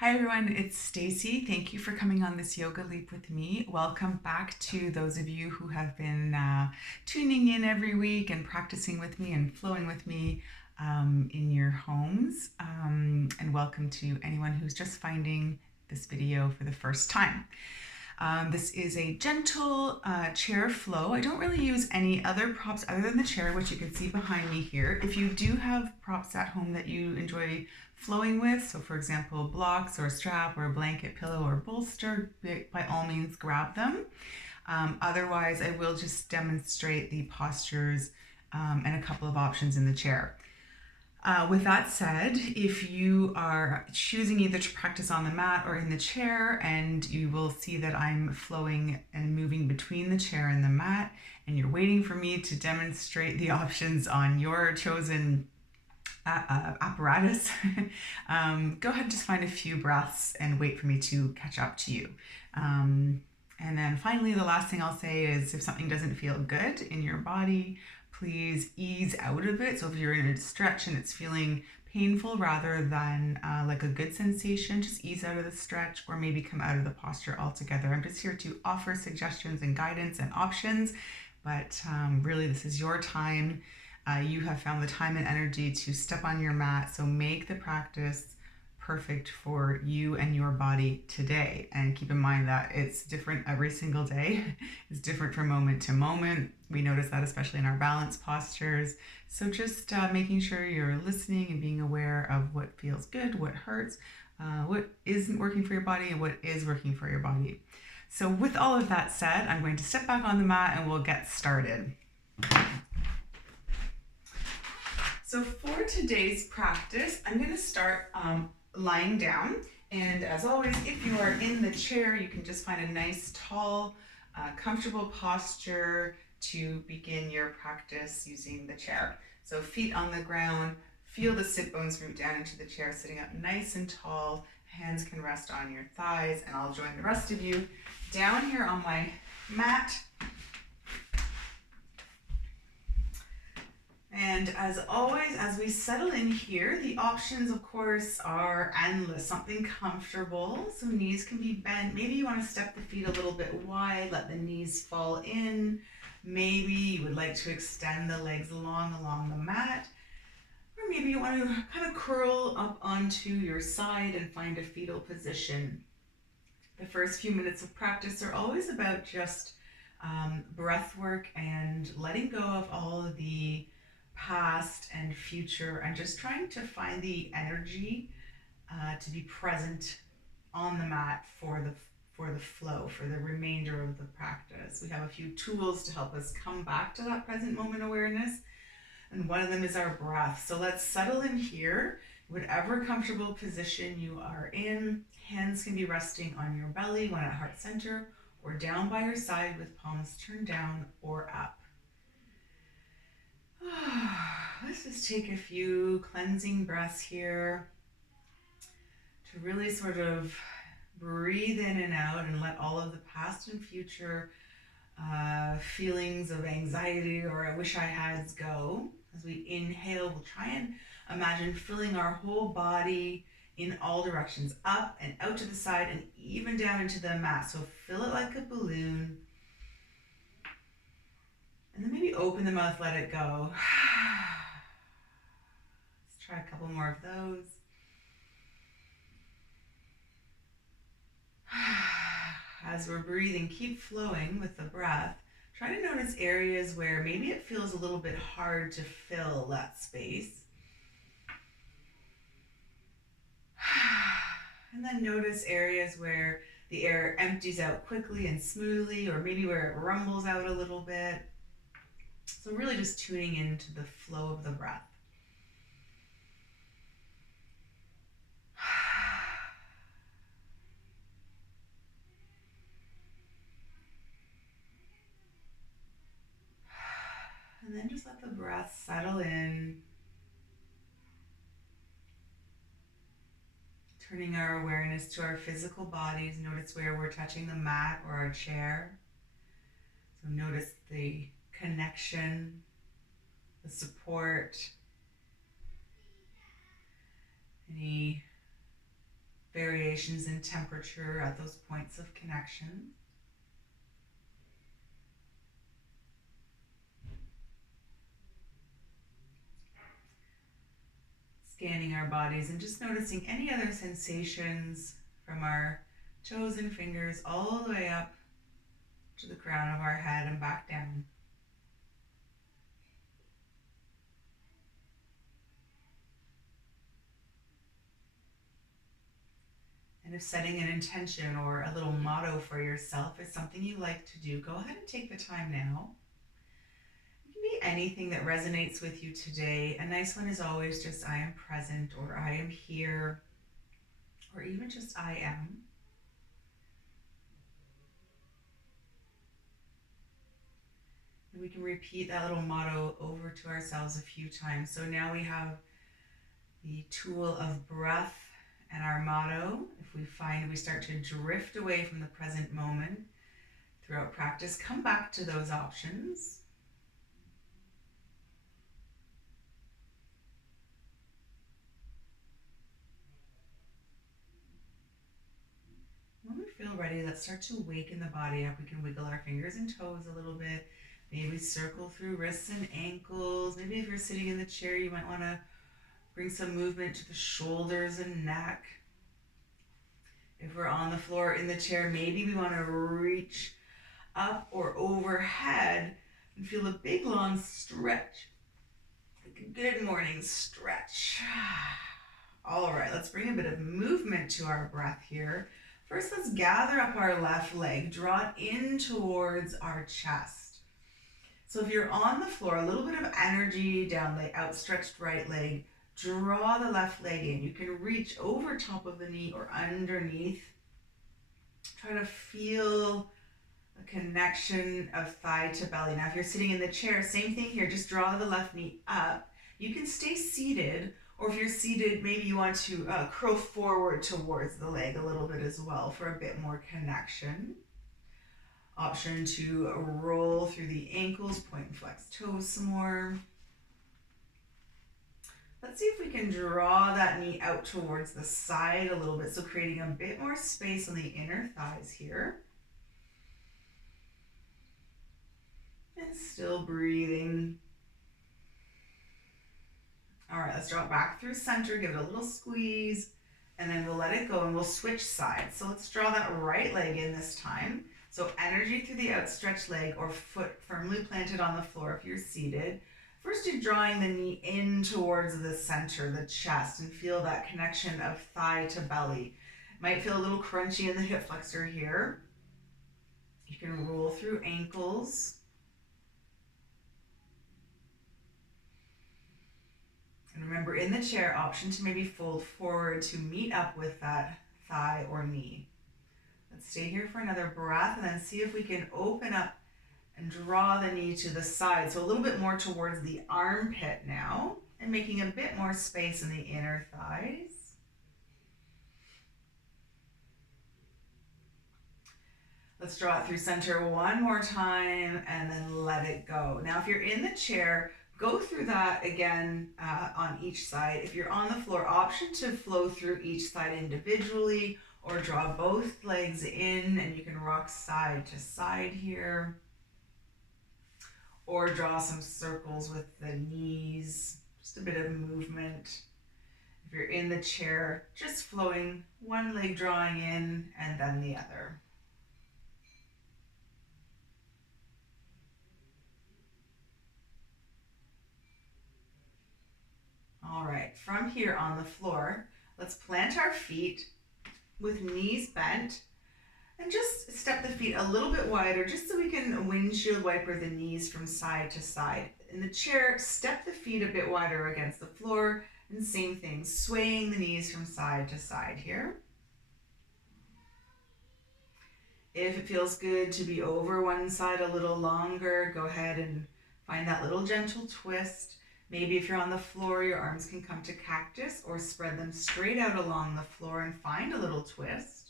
Hi everyone, it's Stacey. Thank you for coming on this yoga leap with me. Welcome back to those of you who have been tuning in every week and practicing with me and flowing with me in your homes. And welcome to anyone who's just finding this video for the first time. This is a gentle chair flow. I don't really use any other props other than the chair, which you can see behind me here. If you do have props at home that you enjoy flowing with, so for example, blocks or a strap or a blanket, pillow or bolster, by all means grab them. Otherwise, I will just demonstrate the postures and a couple of options in the chair. With that said, if you are choosing either to practice on the mat or in the chair, and you will see that I'm flowing and moving between the chair and the mat, and you're waiting for me to demonstrate the options on your chosen apparatus, go ahead and just find a few breaths and wait for me to catch up to you. And then finally, the last thing I'll say is if something doesn't feel good in your body, please ease out of it. So if you're in a stretch and it's feeling painful rather than like a good sensation, just ease out of the stretch or maybe come out of the posture altogether. I'm just here to offer suggestions and guidance and options, but really this is your time. You have found the time and energy to step on your mat, so make the practice perfect for you and your body today. And keep in mind that it's different every single day. It's different from moment to moment. We notice that especially in our balance postures. So just making sure you're listening and being aware of what feels good, what hurts, what isn't working for your body, and what is working for your body. So with all of that said, I'm going to step back on the mat and we'll get started. So for today's practice, I'm going to start lying down. And as always, if you are in the chair, you can just find a nice, tall, comfortable posture to begin your practice using the chair. So feet on the ground, feel the sit bones root down into the chair, sitting up nice and tall. Hands can rest on your thighs, and I'll join the rest of you down here on my mat. And as always, as we settle in here, the options, of course, are endless. Something comfortable, so knees can be bent. Maybe you want to step the feet a little bit wide, let the knees fall in. Maybe you would like to extend the legs long along the mat. Or maybe you want to kind of curl up onto your side and find a fetal position. The first few minutes of practice are always about just breath work and letting go of all of the past and future, and just trying to find the energy to be present on the mat for the flow, for the remainder of the practice. We have a few tools to help us come back to that present moment awareness, and one of them is our breath. So let's settle in here, whatever comfortable position you are in. Hands can be resting on your belly, one at heart center, or down by your side with palms turned down or up. Let's just take a few cleansing breaths here to really sort of breathe in and out and let all of the past and future feelings of anxiety or I wish I had's go. As we inhale, we'll try and imagine filling our whole body in all directions, up and out to the side and even down into the mat. So fill it like a balloon. And then maybe open the mouth, let it go. Let's try a couple more of those. As we're breathing, keep flowing with the breath. Try to notice areas where maybe it feels a little bit hard to fill that space. And then notice areas where the air empties out quickly and smoothly, or maybe where it rumbles out a little bit. So really just tuning into the flow of the breath. And then just let the breath settle in. Turning our awareness to our physical bodies. Notice where we're touching the mat or our chair. So notice the connection, the support, any variation fluctuations in temperature at those points of connection. Scanning our bodies and just noticing any other sensations from our toes and fingers all the way up to the crown of our head and back down. And if setting an intention or a little motto for yourself is something you like to do, go ahead and take the time now. It can be anything that resonates with you today. A nice one is always just I am present, or I am here, or even just I am. And we can repeat that little motto over to ourselves a few times. So now we have the tool of breath and our motto. If we find we start to drift away from the present moment throughout practice, come back to those options. When we feel ready, let's start to waken the body up. We can wiggle our fingers and toes a little bit. Maybe circle through wrists and ankles. Maybe if you're sitting in the chair, you might want to bring some movement to the shoulders and neck. If we're on the floor in the chair, maybe we want to reach up or overhead and feel a big long stretch. Like a good morning stretch. All right, let's bring a bit of movement to our breath here. First, let's gather up our left leg, draw it in towards our chest. So if you're on the floor, a little bit of energy down the outstretched right leg. Draw the left leg in. You can reach over top of the knee or underneath. Try to feel a connection of thigh to belly. Now, if you're sitting in the chair, same thing here. Just draw the left knee up. You can stay seated, or if you're seated, maybe you want to curl forward towards the leg a little bit as well for a bit more connection. Option to roll through the ankles, point and flex toes some more. Let's see if we can draw that knee out towards the side a little bit, so creating a bit more space on the inner thighs here. And still breathing. All right, let's draw it back through center, give it a little squeeze, and then we'll let it go and we'll switch sides. So let's draw that right leg in this time. So energy through the outstretched leg or foot firmly planted on the floor if you're seated. First, you're drawing the knee in towards the center, the chest, and feel that connection of thigh to belly. Might feel a little crunchy in the hip flexor here. You can roll through ankles. And remember, in the chair, option to maybe fold forward to meet up with that thigh or knee. Let's stay here for another breath and then see if we can open up and draw the knee to the side. So a little bit more towards the armpit now, and making a bit more space in the inner thighs. Let's draw it through center one more time and then let it go. Now, if you're in the chair, go through that again on each side. If you're on the floor, option to flow through each side individually or draw both legs in, and you can rock side to side here. Or draw some circles with the knees, just a bit of movement. If you're in the chair, just flowing, one leg drawing in and then the other. All right, from here on the floor, let's plant our feet with knees bent and just step the feet a little bit wider just so we can windshield wiper the knees from side to side. In the chair, step the feet a bit wider against the floor, and same thing, swaying the knees from side to side here. If it feels good to be over one side a little longer, go ahead and find that little gentle twist. Maybe if you're on the floor, your arms can come to cactus or spread them straight out along the floor and find a little twist.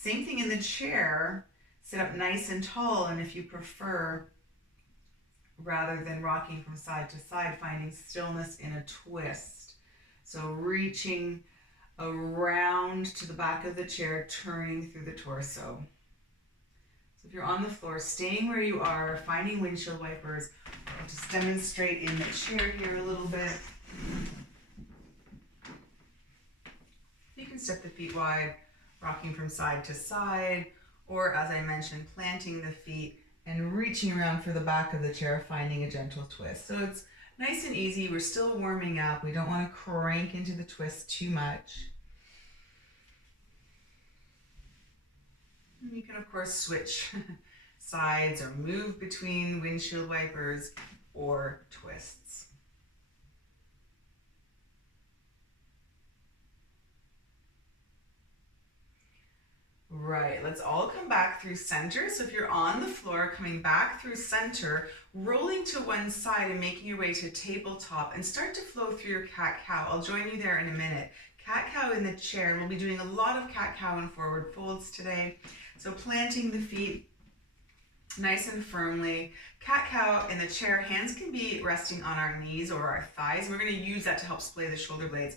Same thing in the chair, sit up nice and tall, and if you prefer, rather than rocking from side to side, finding stillness in a twist. So reaching around round to the back of the chair, turning through the torso. So if you're on the floor, staying where you are, finding windshield wipers. I'll just demonstrate in the chair here a little bit. You can step the feet wide, rocking from side to side, or as I mentioned, planting the feet and reaching around for the back of the chair, finding a gentle twist. So it's nice and easy. We're still warming up. We don't want to crank into the twist too much. And you can, of course, switch sides or move between windshield wipers or twists. Right, let's all come back through center. So if you're on the floor, coming back through center, rolling to one side and making your way to tabletop, and start to flow through your cat-cow. I'll join you there in a minute. Cat-cow in the chair. We'll be doing a lot of cat-cow and forward folds today. So planting the feet nice and firmly. Cat-cow in the chair. Hands can be resting on our knees or our thighs. We're going to use that to help splay the shoulder blades.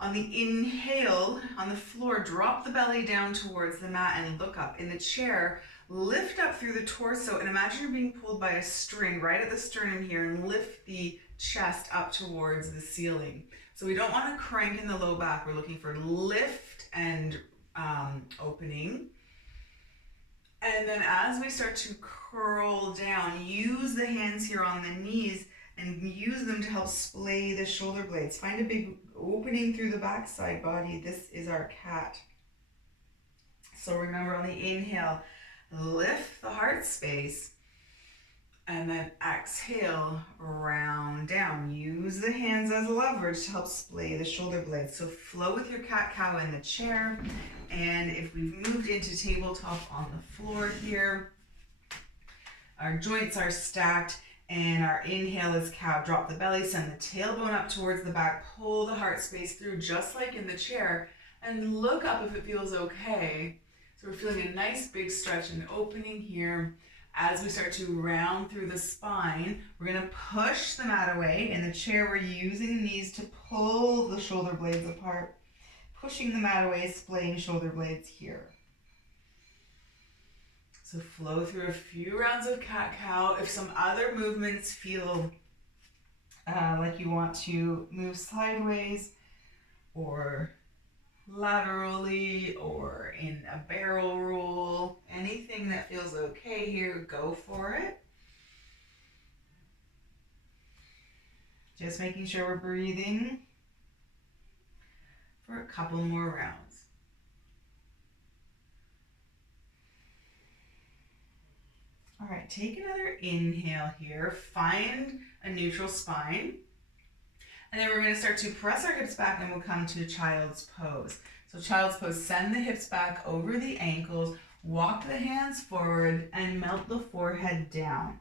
On the inhale, on the floor, drop the belly down towards the mat and look up. In the chair, lift up through the torso and imagine you're being pulled by a string right at the sternum here, and lift the chest up towards the ceiling. So we don't want to crank in the low back. We're looking for lift and opening. And then as we start to curl down, use the hands here on the knees and use them to help splay the shoulder blades. Find a big opening through the backside body. This is our cat. So remember, on the inhale, lift the heart space, and then exhale, round down. Use the hands as leverage to help splay the shoulder blades. So flow with your cat-cow in the chair. And if we've moved into tabletop on the floor here, our joints are stacked, and our inhale is cow. Drop the belly, send the tailbone up towards the back, pull the heart space through just like in the chair, and look up if it feels okay. So we're feeling a nice big stretch and opening here. As we start to round through the spine, we're going to push the mat away. In the chair, we're using the knees to pull the shoulder blades apart, pushing the mat away, splaying shoulder blades here. So flow through a few rounds of cat-cow. If some other movements feel like you want to move sideways or laterally or in a barrel roll, anything that feels okay here, go for it. Just making sure we're breathing for a couple more rounds. All right, take another inhale here. Find a neutral spine. And then we're going to start to press our hips back, and we'll come to child's pose. So child's pose, send the hips back over the ankles, walk the hands forward, and melt the forehead down.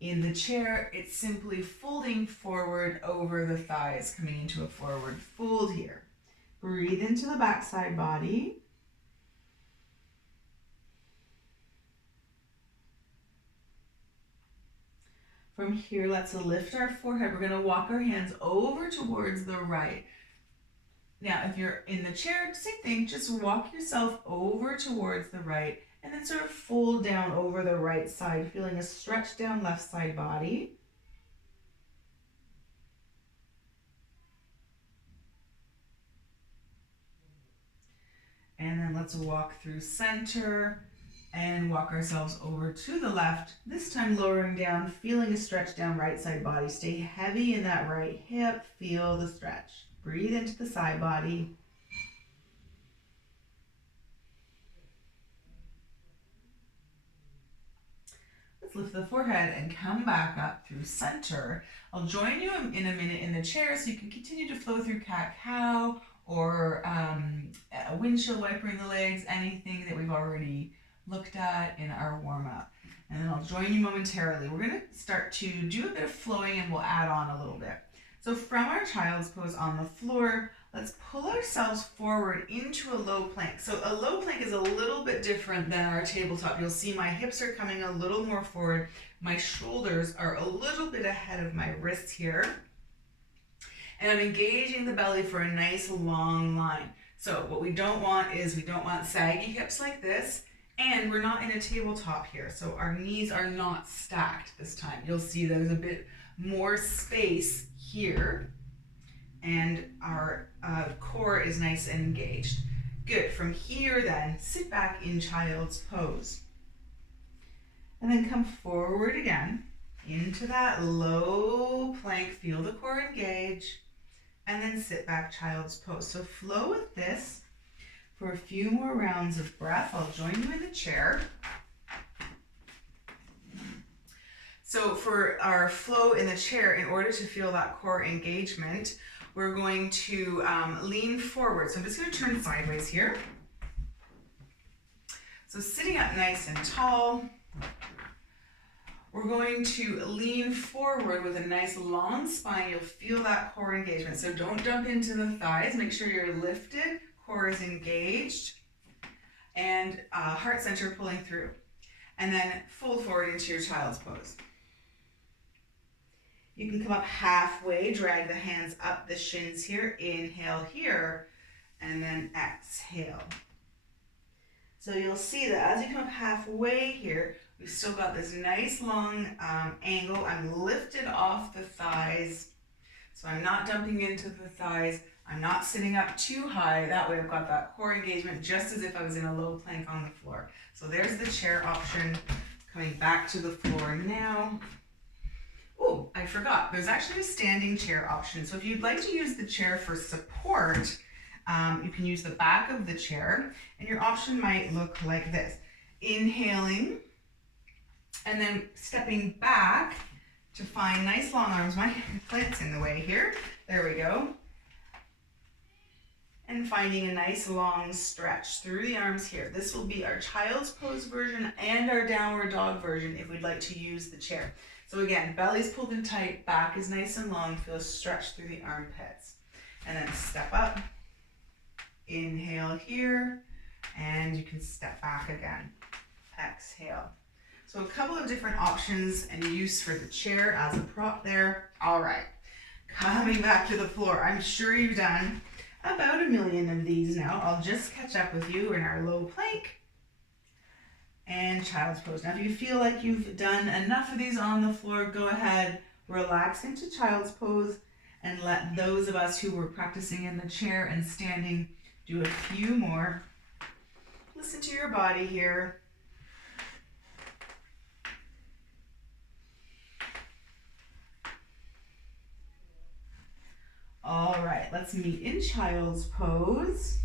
In the chair, it's simply folding forward over the thighs, coming into a forward fold here. Breathe into the backside body. From here, let's lift our forehead. We're going to walk our hands over towards the right. Now, if you're in the chair, same thing. Just walk yourself over towards the right and then sort of fold down over the right side, feeling a stretch down left side body. And then let's walk through center and walk ourselves over to the left, this time lowering down, feeling a stretch down right side body. Stay heavy in that right hip, feel the stretch. Breathe into the side body. Let's lift the forehead and come back up through center. I'll join you in a minute in the chair so you can continue to flow through cat-cow or a windshield wiper in the legs, anything that we've already looked at in our warm-up. And then I'll join you momentarily. We're going to start to do a bit of flowing, and we'll add on a little bit. So from our child's pose on the floor, let's pull ourselves forward into a low plank. So a low plank is a little bit different than our tabletop. You'll see my hips are coming a little more forward. My shoulders are a little bit ahead of my wrists here. And I'm engaging the belly for a nice long line. So what we don't want is we don't want saggy hips like this, and we're not in a tabletop here. So our knees are not stacked this time. You'll see there's a bit more space here, and our core is nice and engaged. Good. From here then, sit back in child's pose. And then come forward again into that low plank, feel the core engage, and then sit back child's pose. So flow with this for a few more rounds of breath. I'll join you in the chair. So for our flow in the chair, in order to feel that core engagement, we're going to lean forward. So I'm just going to turn sideways here. So sitting up nice and tall, we're going to lean forward with a nice long spine. You'll feel that core engagement. So don't jump into the thighs. Make sure you're lifted, core is engaged, and heart center pulling through. And then fold forward into your child's pose. You can come up halfway, drag the hands up the shins here, inhale here, and then exhale. So you'll see that as you come up halfway here, we've still got this nice long angle. I'm lifted off the thighs, so I'm not dumping into the thighs. I'm not sitting up too high. That way I've got that core engagement just as if I was in a low plank on the floor. So there's the chair option. Coming back to the floor now. Oh, I forgot. There's actually a standing chair option. So if you'd like to use the chair for support, you can use the back of the chair, and your option might look like this. Inhaling, and then stepping back to find nice long arms. My plant's in the way here. There we go. And finding a nice long stretch through the arms here. This will be our child's pose version and our downward dog version if we'd like to use the chair. So again, belly's pulled in tight, back is nice and long, feel a stretch through the armpits. And then step up, inhale here, and you can step back again. Exhale. So a couple of different options and use for the chair as a prop there. All right, coming back to the floor. I'm sure you've done about 1 million of these now. I'll just catch up with you in our low plank and child's pose. Now, if you feel like you've done enough of these on the floor, go ahead, relax into child's pose, and let those of us who were practicing in the chair and standing do a few more. Listen to your body here. All right, let's meet in child's pose.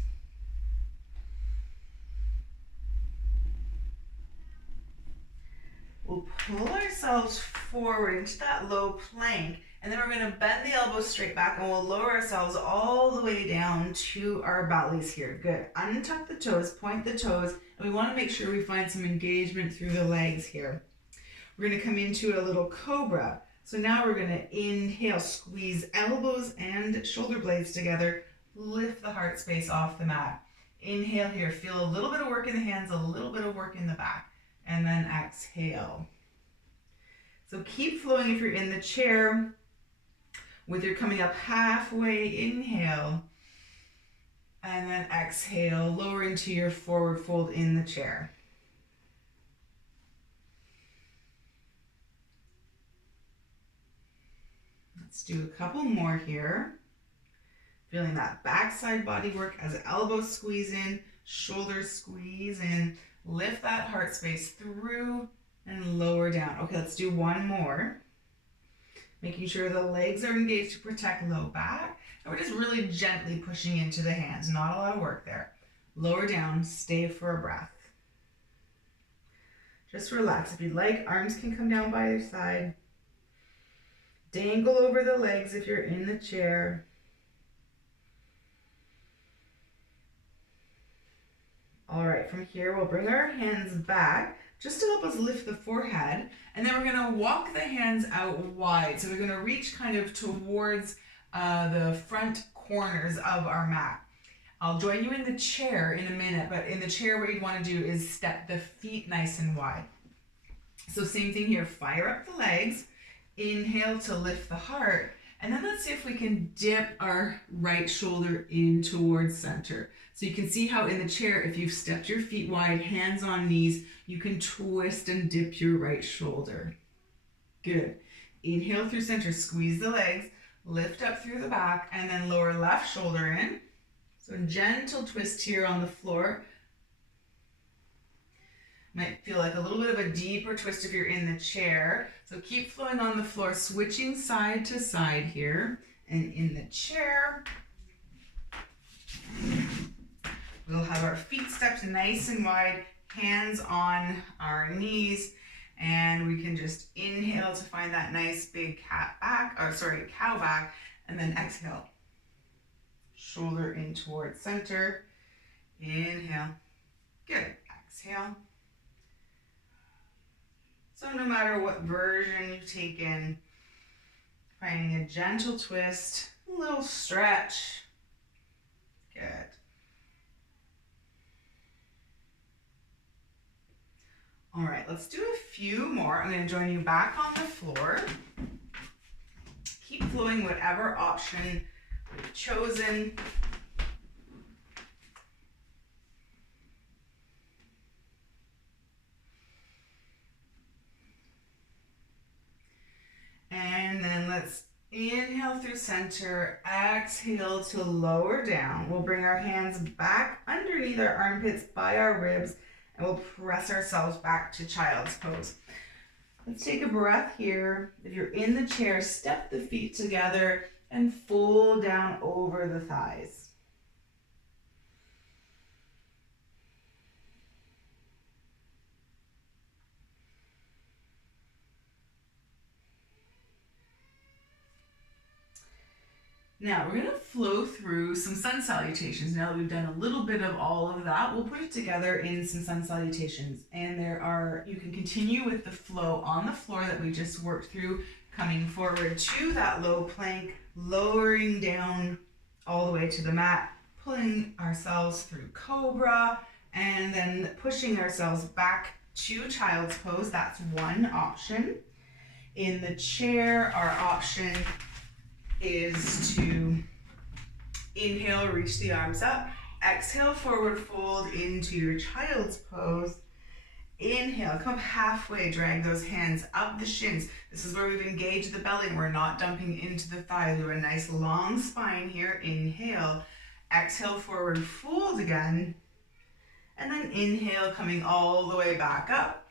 We'll pull ourselves forward into that low plank, and then we're going to bend the elbows straight back, and we'll lower ourselves all the way down to our bellies here. Good. Untuck the toes, point the toes, and we want to make sure we find some engagement through the legs here. We're going to come into a little cobra. So now we're going to inhale, squeeze elbows and shoulder blades together, lift the heart space off the mat. Inhale here, feel a little bit of work in the hands, a little bit of work in the back, and then exhale. So keep flowing if you're in the chair. With your coming up halfway, inhale, and then exhale, lower into your forward fold in the chair. Let's do a couple more here. Feeling that backside body work as elbows squeeze in, shoulders squeeze in, lift that heart space through and lower down. Okay, let's do one more. Making sure the legs are engaged to protect low back. And we're just really gently pushing into the hands. Not a lot of work there. Lower down, stay for a breath. Just relax. If you'd like, arms can come down by your side. Dangle over the legs if you're in the chair. All right, from here, we'll bring our hands back just to help us lift the forehead. And then we're gonna walk the hands out wide. So we're gonna reach kind of towards the front corners of our mat. I'll join you in the chair in a minute, but in the chair, what you'd wanna do is step the feet nice and wide. So same thing here, fire up the legs. Inhale to lift the heart, And then let's see if we can dip our right shoulder in towards center. So you can see how in the chair, if you've stepped your feet wide, hands on knees, you can twist and dip your right shoulder. Good. Inhale through center, squeeze the legs, lift up through the back, and then lower left shoulder in. So gentle twist here on the floor. Might feel like a little bit of a deeper twist if you're in the chair. So keep flowing on the floor, switching side to side here. And in the chair, we'll have our feet stepped nice and wide, hands on our knees, and we can just inhale to find that nice big cow back, and then exhale. Shoulder in towards center. Inhale. Good. Exhale. So no matter what version you take in, finding a gentle twist, a little stretch. Good. All right, let's do a few more. I'm going to join you back on the floor. Keep flowing whatever option we've chosen. And then let's inhale through center, exhale to lower down. We'll bring our hands back underneath our armpits by our ribs, and we'll press ourselves back to child's pose. Let's take a breath here. If you're in the chair, step the feet together and fold down over the thighs. Now we're going to flow through some sun salutations. Now that we've done a little bit of all of that, we'll put it together in some sun salutations. And you can continue with the flow on the floor that we just worked through, coming forward to that low plank, lowering down all the way to the mat, pulling ourselves through cobra, and then pushing ourselves back to child's pose. That's one option. In the chair, our option is to inhale, reach the arms up, exhale, forward fold into your child's pose. Inhale, come up halfway, drag those hands up the shins. This is where we've engaged the belly and we're not dumping into the thighs. We have a nice long spine here. Inhale, exhale, forward fold again, and then inhale, coming all the way back up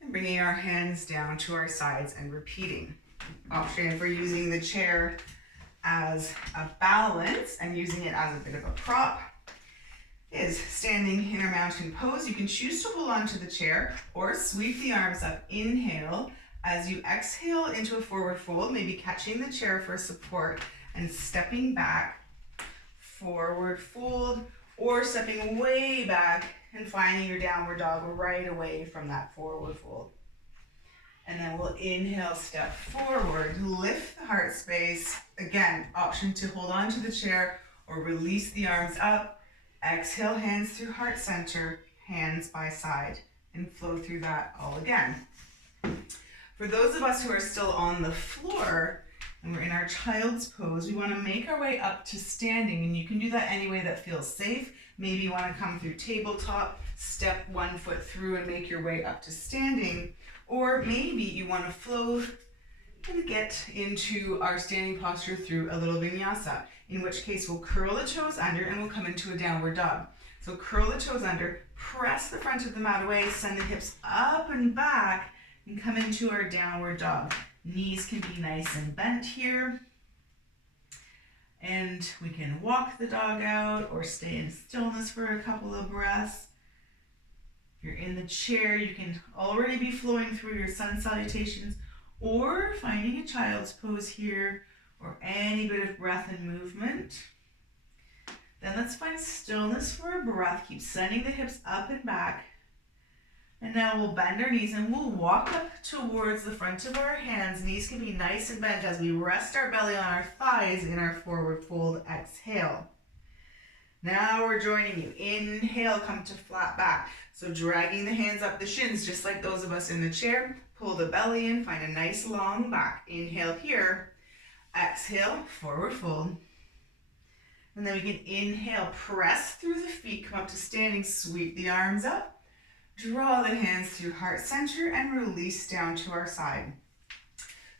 and bringing our hands down to our sides and repeating. Option if we're using the chair as a balance and using it as a bit of a prop is standing in our mountain pose. You can choose to hold on to the chair or sweep the arms up. Inhale as you exhale into a forward fold, maybe catching the chair for support and stepping back, forward fold, or stepping way back and finding your downward dog right away from that forward fold. And then we'll inhale, step forward, lift the heart space. Again, option to hold on to the chair or release the arms up. Exhale, hands through heart center, hands by side, and flow through that all again. For those of us who are still on the floor and we're in our child's pose, we want to make our way up to standing, and you can do that any way that feels safe. Maybe you want to come through tabletop, step one foot through and make your way up to standing. Or maybe you want to flow and get into our standing posture through a little vinyasa, in which case we'll curl the toes under and we'll come into a downward dog. So curl the toes under, press the front of the mat away, send the hips up and back, and come into our downward dog. Knees can be nice and bent here. And we can walk the dog out or stay in stillness for a couple of breaths. If you're in the chair, you can already be flowing through your sun salutations or finding a child's pose here or any bit of breath and movement. Then let's find stillness for a breath. Keep sending the hips up and back. And now we'll bend our knees and we'll walk up towards the front of our hands. Knees can be nice and bent as we rest our belly on our thighs in our forward fold. Exhale. Now we're joining you. Inhale, come to flat back. So dragging the hands up the shins, just like those of us in the chair. Pull the belly in, find a nice long back. Inhale here. Exhale, forward fold. And then we can inhale, press through the feet, come up to standing, sweep the arms up, draw the hands through heart center, and release down to our side.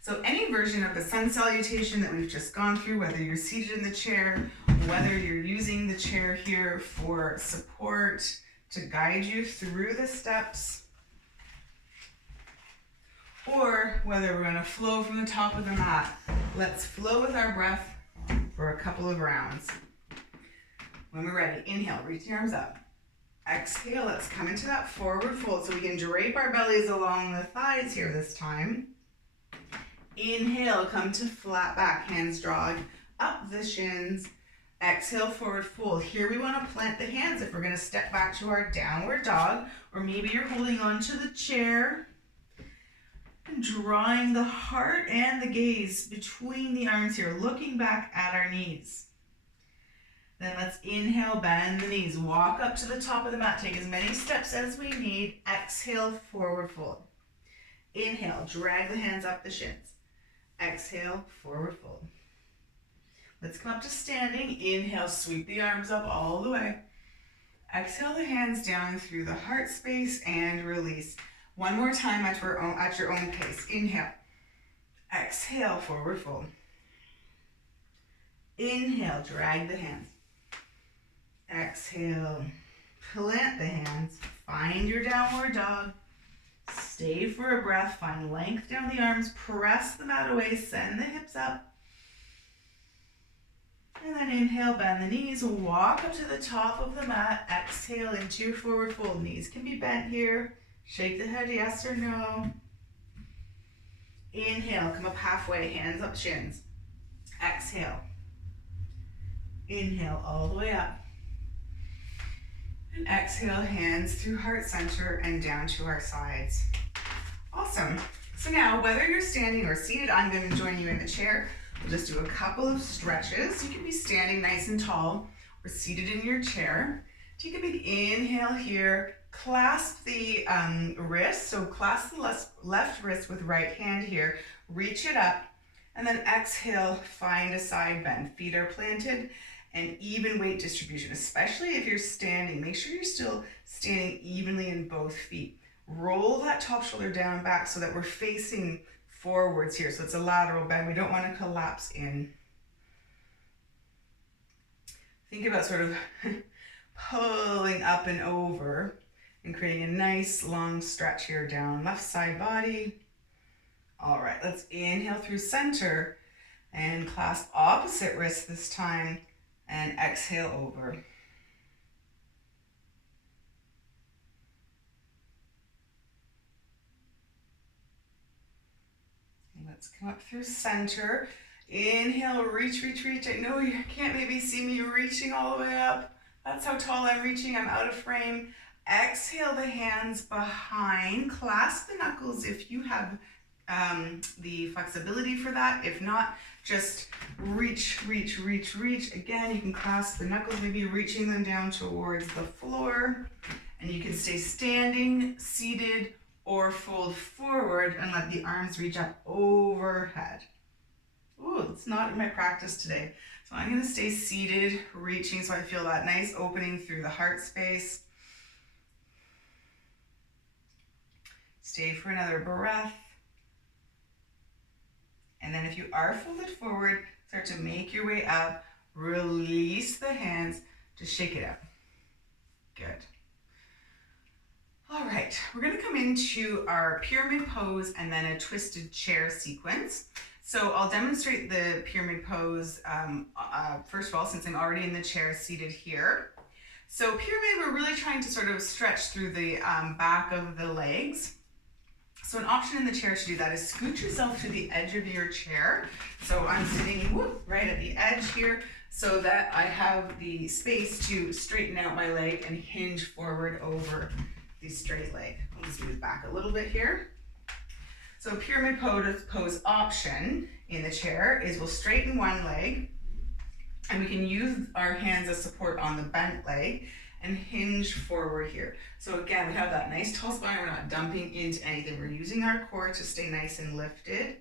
So any version of the sun salutation that we've just gone through, whether you're seated in the chair, whether you're using the chair here for support to guide you through the steps, or whether we're going to flow from the top of the mat, let's flow with our breath for a couple of rounds. When we're ready, inhale, reach the arms up. Exhale, let's come into that forward fold so we can drape our bellies along the thighs here this time. Inhale, come to flat back, hands draw up the shins. Exhale, forward fold. Here we want to plant the hands if we're going to step back to our downward dog, or maybe you're holding onto the chair and drawing the heart and the gaze between the arms here, looking back at our knees. Then let's inhale, bend the knees, walk up to the top of the mat, take as many steps as we need. Exhale, forward fold. Inhale, drag the hands up the shins. Exhale, forward fold. Let's come up to standing. Inhale, sweep the arms up all the way. Exhale the hands down through the heart space and release. One more time at your own pace. Inhale. Exhale, forward fold. Inhale, drag the hands. Exhale, plant the hands. Find your downward dog. Stay for a breath. Find length down the arms. Press the mat away. Send the hips up. And then inhale, bend the knees. Walk up to the top of the mat. Exhale into your forward fold. Knees can be bent here. Shake the head yes or no. Inhale, come up halfway. Hands up, shins. Exhale. Inhale all the way up. And exhale, hands through heart center and down to our sides. Awesome. So now, whether you're standing or seated, I'm going to join you in the chair. We'll just do a couple of stretches. You can be standing nice and tall or seated in your chair. Take a big inhale here. Clasp the wrist. So clasp the left wrist with right hand here. Reach it up. And then exhale, find a side bend. Feet are planted. And even weight distribution, especially if you're standing. Make sure you're still standing evenly in both feet. Roll that top shoulder down back so that we're facing forwards here. So it's a lateral bend. We don't want to collapse in. Think about sort of pulling up and over and creating a nice long stretch here down left side body. All right, let's inhale through center and clasp opposite wrist this time. And exhale over. And let's come up through center. Inhale, reach, reach, reach. I know you can't maybe see me reaching all the way up. That's how tall I'm reaching. I'm out of frame. Exhale the hands behind. Clasp the knuckles if you have the flexibility for that. If not, just reach, reach, reach, reach. Again, you can clasp the knuckles, maybe reaching them down towards the floor. And you can stay standing, seated, or fold forward and let the arms reach up overhead. Ooh, it's not in my practice today. So I'm going to stay seated, reaching so I feel that nice opening through the heart space. Stay for another breath. And then if you are folded forward, start to make your way up. Release the hands. Just shake it out. Good. All right, we're going to come into our pyramid pose and then a twisted chair sequence. So I'll demonstrate the pyramid pose first of all, since I'm already in the chair seated here. So pyramid, we're really trying to sort of stretch through the back of the legs. So an option in the chair to do that is scoot yourself to the edge of your chair. So I'm sitting right at the edge here so that I have the space to straighten out my leg and hinge forward over the straight leg. I'll just move back a little bit here. So pyramid pose option in the chair is we'll straighten one leg and we can use our hands as support on the bent leg and hinge forward here. So again, we have that nice tall spine. We're not dumping into anything. We're using our core to stay nice and lifted.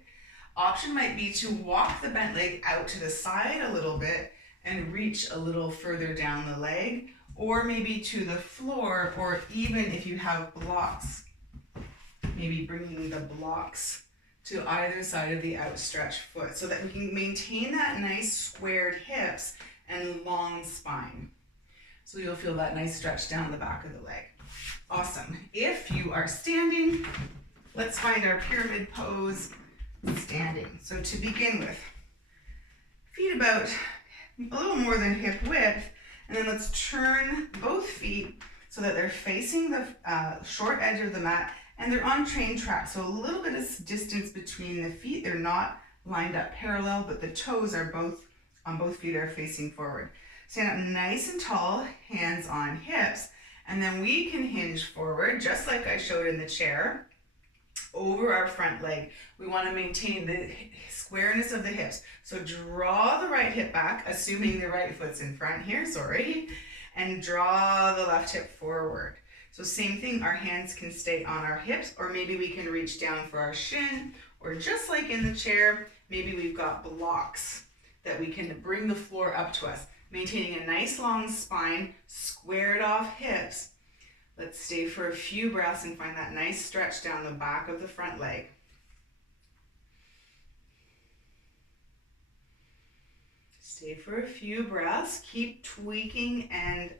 Option might be to walk the bent leg out to the side a little bit and reach a little further down the leg, or maybe to the floor, or even if you have blocks, maybe bringing the blocks to either side of the outstretched foot so that we can maintain that nice squared hips and long spine. So you'll feel that nice stretch down the back of the leg. Awesome. If you are standing, let's find our pyramid pose standing. So to begin with, feet about a little more than hip width, and then let's turn both feet so that they're facing the short edge of the mat and they're on train track. So a little bit of distance between the feet. They're not lined up parallel, but the toes are both on both feet are facing forward. Stand up nice and tall, hands on hips, and then we can hinge forward, just like I showed in the chair, over our front leg. We want to maintain the squareness of the hips. So draw the right hip back, assuming the right foot's in front here, sorry, and draw the left hip forward. So same thing, our hands can stay on our hips, or maybe we can reach down for our shin, or just like in the chair, maybe we've got blocks that we can bring the floor up to us, maintaining a nice long spine, squared off hips. Let's stay for a few breaths and find that nice stretch down the back of the front leg. Stay for a few breaths. Keep tweaking and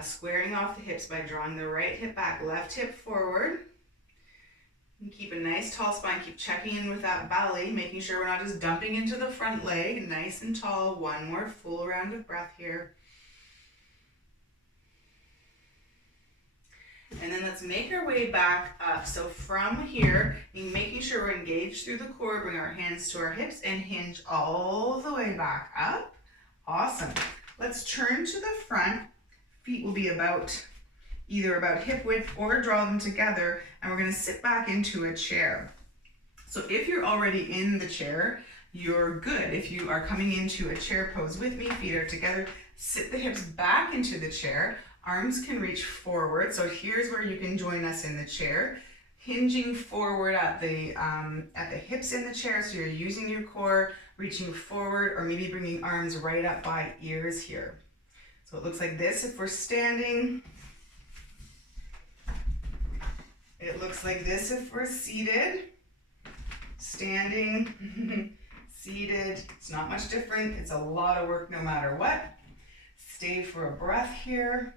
squaring off the hips by drawing the right hip back, left hip forward. And keep a nice tall spine. Keep checking in with that belly, making sure we're not just dumping into the front leg. Nice and tall. One more full round of breath here. And then let's make our way back up. So from here, making sure we're engaged through the core, bring our hands to our hips and hinge all the way back up. Awesome. Let's turn to the front. Feet will be either about hip width or draw them together, and we're going to sit back into a chair. So if you're already in the chair, you're good. If you are coming into a chair pose with me, feet are together, sit the hips back into the chair. Arms can reach forward. So here's where you can join us in the chair, hinging forward at the hips in the chair. So you're using your core, reaching forward, or maybe bringing arms right up by ears here. So it looks like this if we're standing. It looks like this if we're seated. Standing, seated. It's not much different. It's a lot of work no matter what. Stay for a breath here.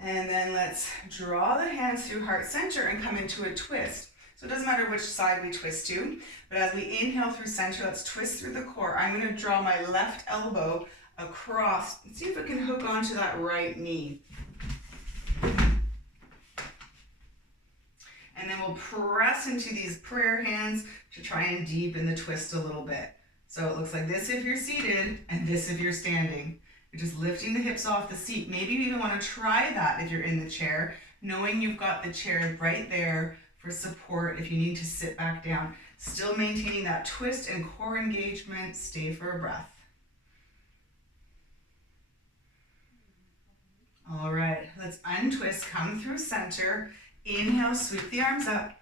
And then let's draw the hands through heart center and come into a twist. So it doesn't matter which side we twist to, but as we inhale through center, let's twist through the core. I'm going to draw my left elbow across and see if it can hook onto that right knee. And then we'll press into these prayer hands to try and deepen the twist a little bit. So it looks like this if you're seated and this if you're standing. You're just lifting the hips off the seat. Maybe you even want to try that if you're in the chair, knowing you've got the chair right there for support if you need to sit back down. Still maintaining that twist and core engagement. Stay for a breath. All right, let's untwist, come through center. Inhale, sweep the arms up.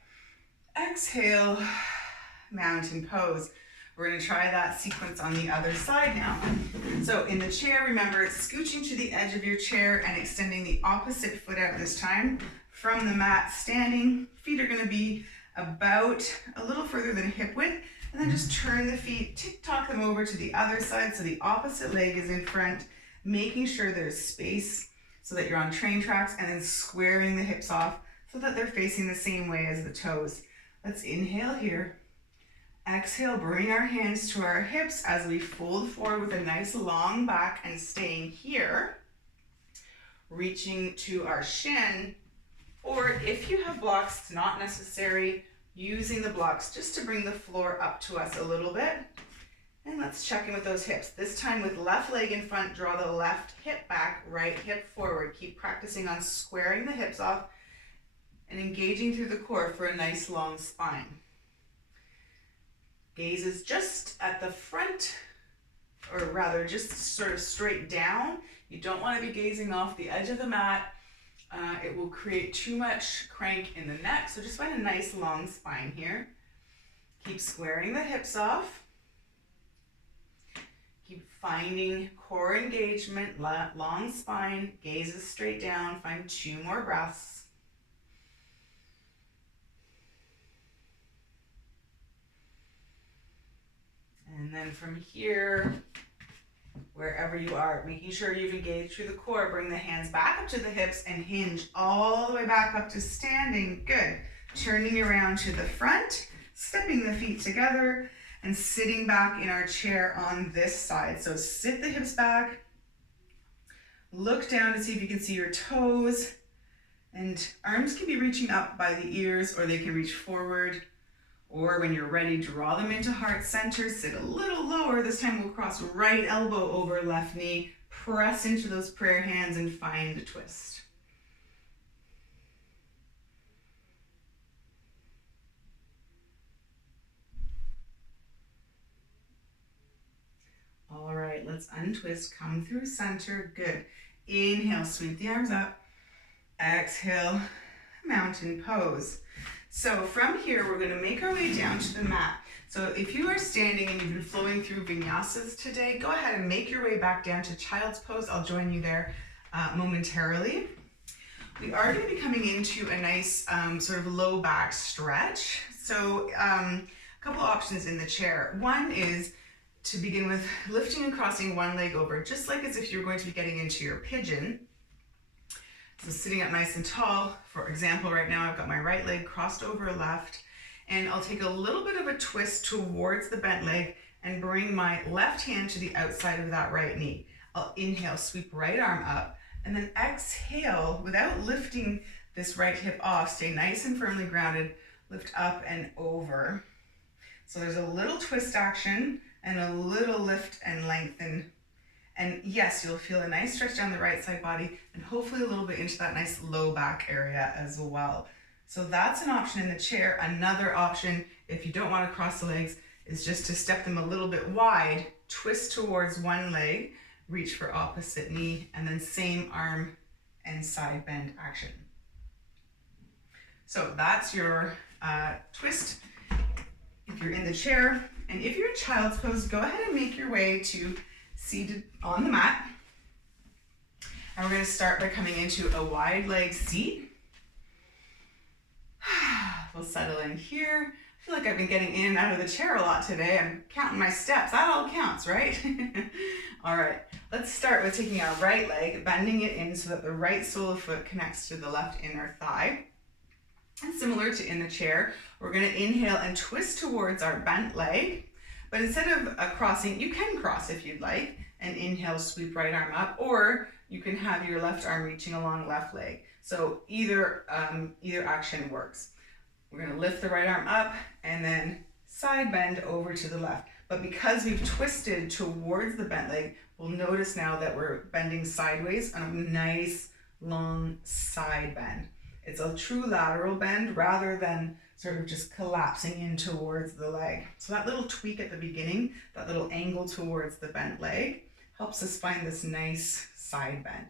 Exhale, mountain pose. We're going to try that sequence on the other side now. So in the chair, remember, it's scooching to the edge of your chair and extending the opposite foot out this time. From the mat, standing, feet are going to be about a little further than hip width, and then just turn the feet, tick-tock them over to the other side so the opposite leg is in front, making sure there's space so that you're on train tracks, and then squaring the hips off so that they're facing the same way as the toes. Let's inhale here. Exhale, bring our hands to our hips as we fold forward with a nice long back and staying here. Reaching to our shin, or if you have blocks, it's not necessary, using the blocks just to bring the floor up to us a little bit. And let's check in with those hips. This time with left leg in front, draw the left hip back, right hip forward. Keep practicing on squaring the hips off and engaging through the core for a nice long spine. Gaze is just at the front, or rather just sort of straight down. You don't want to be gazing off the edge of the mat. It will create too much crank in the neck. So just find a nice long spine here. Keep squaring the hips off. Keep finding core engagement, long spine, gazes straight down. Find 2 more breaths. And then from here, wherever you are, making sure you've engaged through the core, bring the hands back up to the hips and hinge all the way back up to standing. Good. Turning around to the front, stepping the feet together, and sitting back in our chair on this side. So sit the hips back, look down to see if you can see your toes, and arms can be reaching up by the ears, or they can reach forward. Or when you're ready, draw them into heart center, sit a little lower. This time we'll cross right elbow over left knee, press into those prayer hands and find a twist. All right, let's untwist, come through center, good. Inhale, sweep the arms up. Exhale, mountain pose. So from here, we're going to make our way down to the mat. So if you are standing and you've been flowing through vinyasas today, go ahead and make your way back down to child's pose. I'll join you there momentarily. We are going to be coming into a nice sort of low back stretch. So a couple options in the chair. One is to begin with lifting and crossing one leg over, just like as if you're going to be getting into your pigeon. So sitting up nice and tall. For example, right now I've got my right leg crossed over left, and I'll take a little bit of a twist towards the bent leg and bring my left hand to the outside of that right knee. I'll inhale, sweep right arm up, and then exhale without lifting this right hip off. Stay nice and firmly grounded, lift up and over. So there's a little twist action and a little lift and lengthen. And yes, you'll feel a nice stretch down the right side body and hopefully a little bit into that nice low back area as well. So that's an option in the chair. Another option, if you don't want to cross the legs, is just to step them a little bit wide, twist towards one leg, reach for opposite knee, and then same arm and side bend action. So that's your twist if you're in the chair. And if you're in child's pose, go ahead and make your way to seated on the mat. And we're going to start by coming into a wide leg seat. We'll settle in here. I feel like I've been getting in and out of the chair a lot today. I'm counting my steps. That all counts, right? All right, let's start with taking our right leg, bending it in so that the right sole of foot connects to the left inner thigh. And similar to in the chair, we're going to inhale and twist towards our bent leg. But instead of crossing, you can cross if you'd like, and inhale, sweep right arm up, or you can have your left arm reaching along left leg. So either action works. We're going to lift the right arm up and then side bend over to the left. But because we've twisted towards the bent leg, we'll notice now that we're bending sideways on a nice long side bend. It's a true lateral bend rather than sort of just collapsing in towards the leg. So that little tweak at the beginning, that little angle towards the bent leg, helps us find this nice side bend.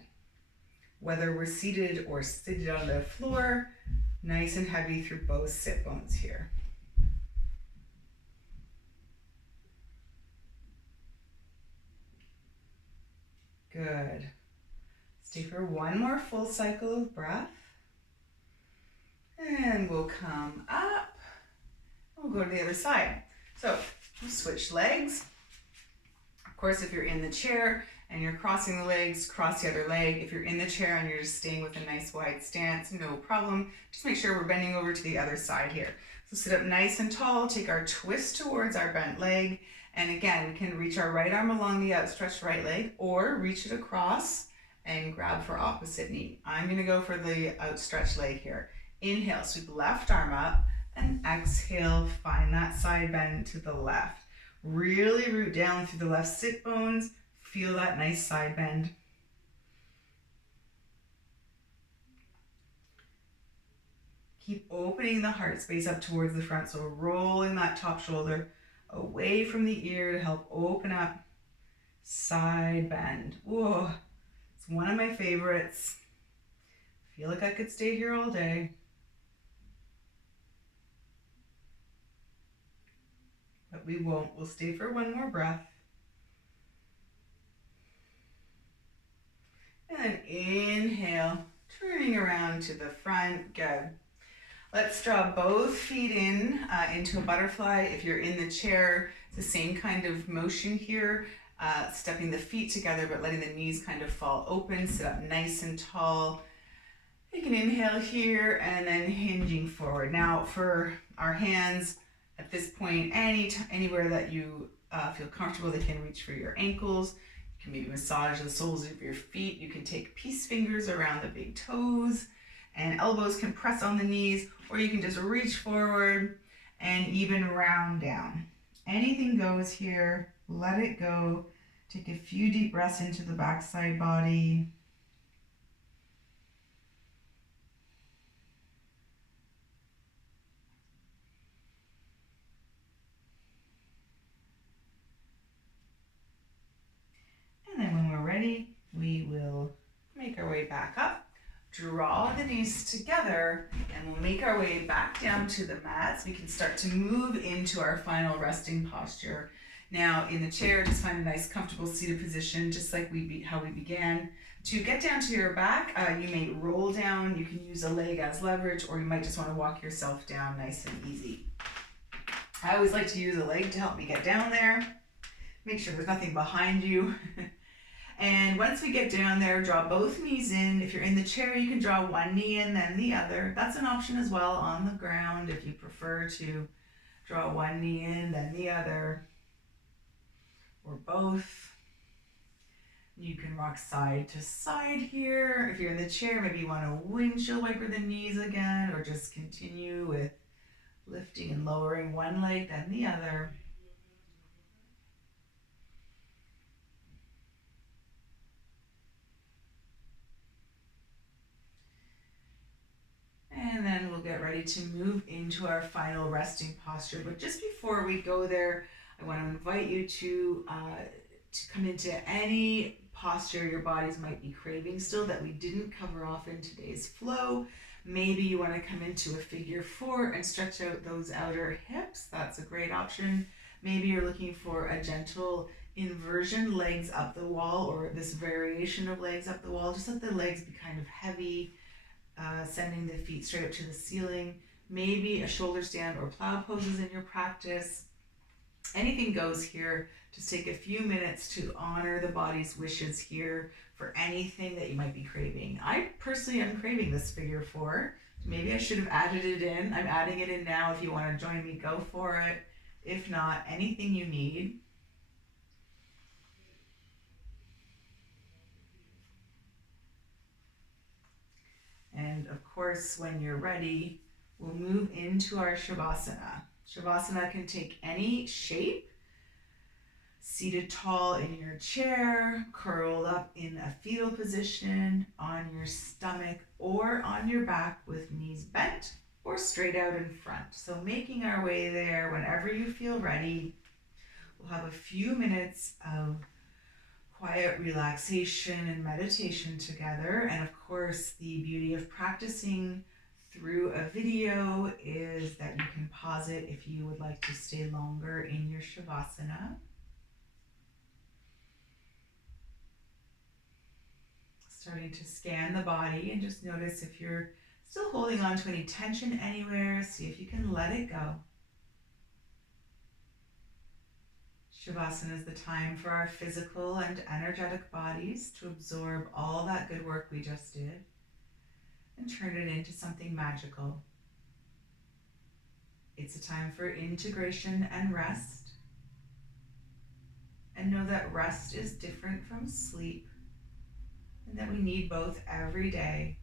Whether we're seated or seated on the floor, nice and heavy through both sit bones here. Good. Stay for one more full cycle of breath. And we'll come up. We'll go to the other side. So we'll switch legs. Of course, if you're in the chair and you're crossing the legs, cross the other leg. If you're in the chair and you're just staying with a nice wide stance, no problem. Just make sure we're bending over to the other side here. So sit up nice and tall, take our twist towards our bent leg. And again, we can reach our right arm along the outstretched right leg or reach it across and grab for opposite knee. I'm gonna go for the outstretched leg here. Inhale, sweep left arm up, and exhale, find that side bend to the left. Really root down through the left sit bones, feel that nice side bend. Keep opening the heart space up towards the front, so rolling that top shoulder away from the ear to help open up. Side bend. Whoa, it's one of my favorites. Feel like I could stay here all day. but we won't. We'll stay for one more breath. And then inhale, turning around to the front. Good. Let's draw both feet in into a butterfly. If you're in the chair, it's the same kind of motion here, stepping the feet together but letting the knees kind of fall open. Sit up nice and tall. Take an inhale here and then hinging forward. Now for our hands, at this point, anywhere that you feel comfortable, they can reach for your ankles. You can maybe massage the soles of your feet. You can take peace fingers around the big toes, and elbows can press on the knees, or you can just reach forward and even round down. Anything goes here. Let it go. Take a few deep breaths into the backside body. And then when we're ready, we will make our way back up. Draw the knees together, and we'll make our way back down to the mat so we can start to move into our final resting posture. Now in the chair, just find a nice comfortable seated position, just like how we began. To get down to your back, you may roll down. You can use a leg as leverage, or you might just want to walk yourself down nice and easy. I always like to use a leg to help me get down there. Make sure there's nothing behind you. And once we get down there, draw both knees in. If you're in the chair, you can draw one knee in, then the other. That's an option as well on the ground if you prefer to draw one knee in, then the other, or both. You can rock side to side here. If you're in the chair, maybe you want to windshield wiper the knees again, or just continue with lifting and lowering one leg, then the other. And then we'll get ready to move into our final resting posture. But just before we go there, I want to invite you to come into any posture your bodies might be craving still that we didn't cover off in today's flow. Maybe you want to come into a figure 4 and stretch out those outer hips. That's a great option. Maybe you're looking for a gentle inversion, legs up the wall, or this variation of legs up the wall. Just let the legs be kind of heavy. Sending the feet straight up to the ceiling. Maybe a shoulder stand or plow poses in your practice. Anything goes here. Just take a few minutes to honor the body's wishes here for anything that you might be craving. I personally am craving this figure 4. Maybe I should have added it in. I'm adding it in now. If you want to join me, go for it. If not, anything you need. And of course, when you're ready, we'll move into our Shavasana. Shavasana can take any shape. Seated tall in your chair, curled up in a fetal position, on your stomach, or on your back with knees bent or straight out in front. So making our way there whenever you feel ready. We'll have a few minutes of quiet relaxation and meditation together. And of course, the beauty of practicing through a video is that you can pause it if you would like to stay longer in your Shavasana. Starting to scan the body and just notice if you're still holding on to any tension anywhere. See if you can let it go. Shavasana is the time for our physical and energetic bodies to absorb all that good work we just did and turn it into something magical. It's a time for integration and rest. And know that rest is different from sleep, and that we need both every day.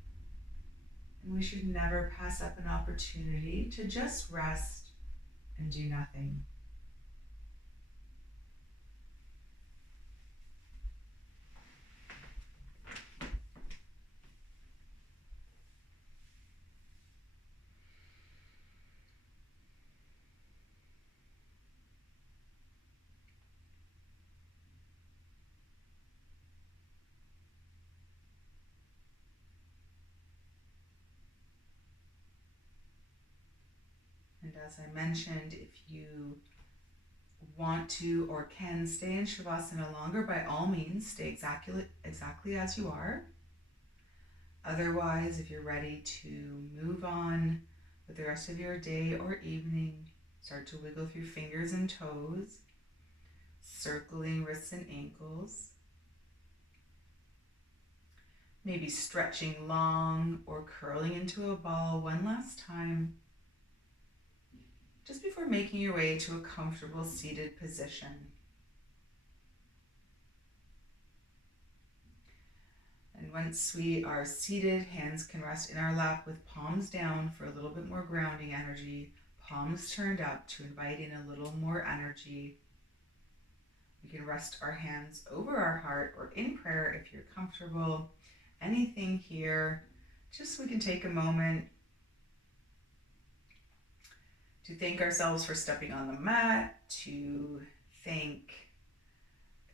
And we should never pass up an opportunity to just rest and do nothing. And as I mentioned, if you want to or can stay in Shavasana longer, by all means, stay exactly as you are. Otherwise, if you're ready to move on with the rest of your day or evening, start to wiggle through fingers and toes, circling wrists and ankles. Maybe stretching long or curling into a ball one last time, just before making your way to a comfortable seated position. And once we are seated, hands can rest in our lap with palms down for a little bit more grounding energy, palms turned up to invite in a little more energy. We can rest our hands over our heart or in prayer if you're comfortable. Anything here, just so we can take a moment to thank ourselves for stepping on the mat, to thank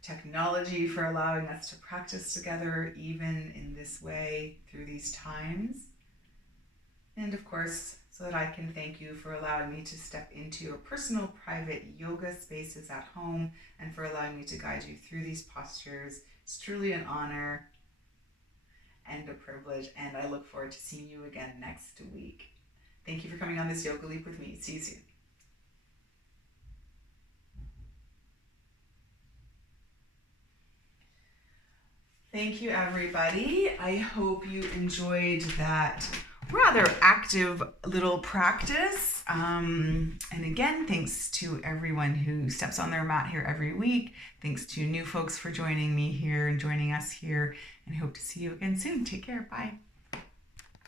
technology for allowing us to practice together even in this way through these times. And of course, so that I can thank you for allowing me to step into your personal private yoga spaces at home and for allowing me to guide you through these postures. It's truly an honor and a privilege, and I look forward to seeing you again next week. Thank you for coming on this yoga leap with me. See you soon. Thank you, everybody. I hope you enjoyed that rather active little practice. And again, thanks to everyone who steps on their mat here every week. Thanks to new folks for joining me here and joining us here, and hope to see you again soon. Take care. Bye.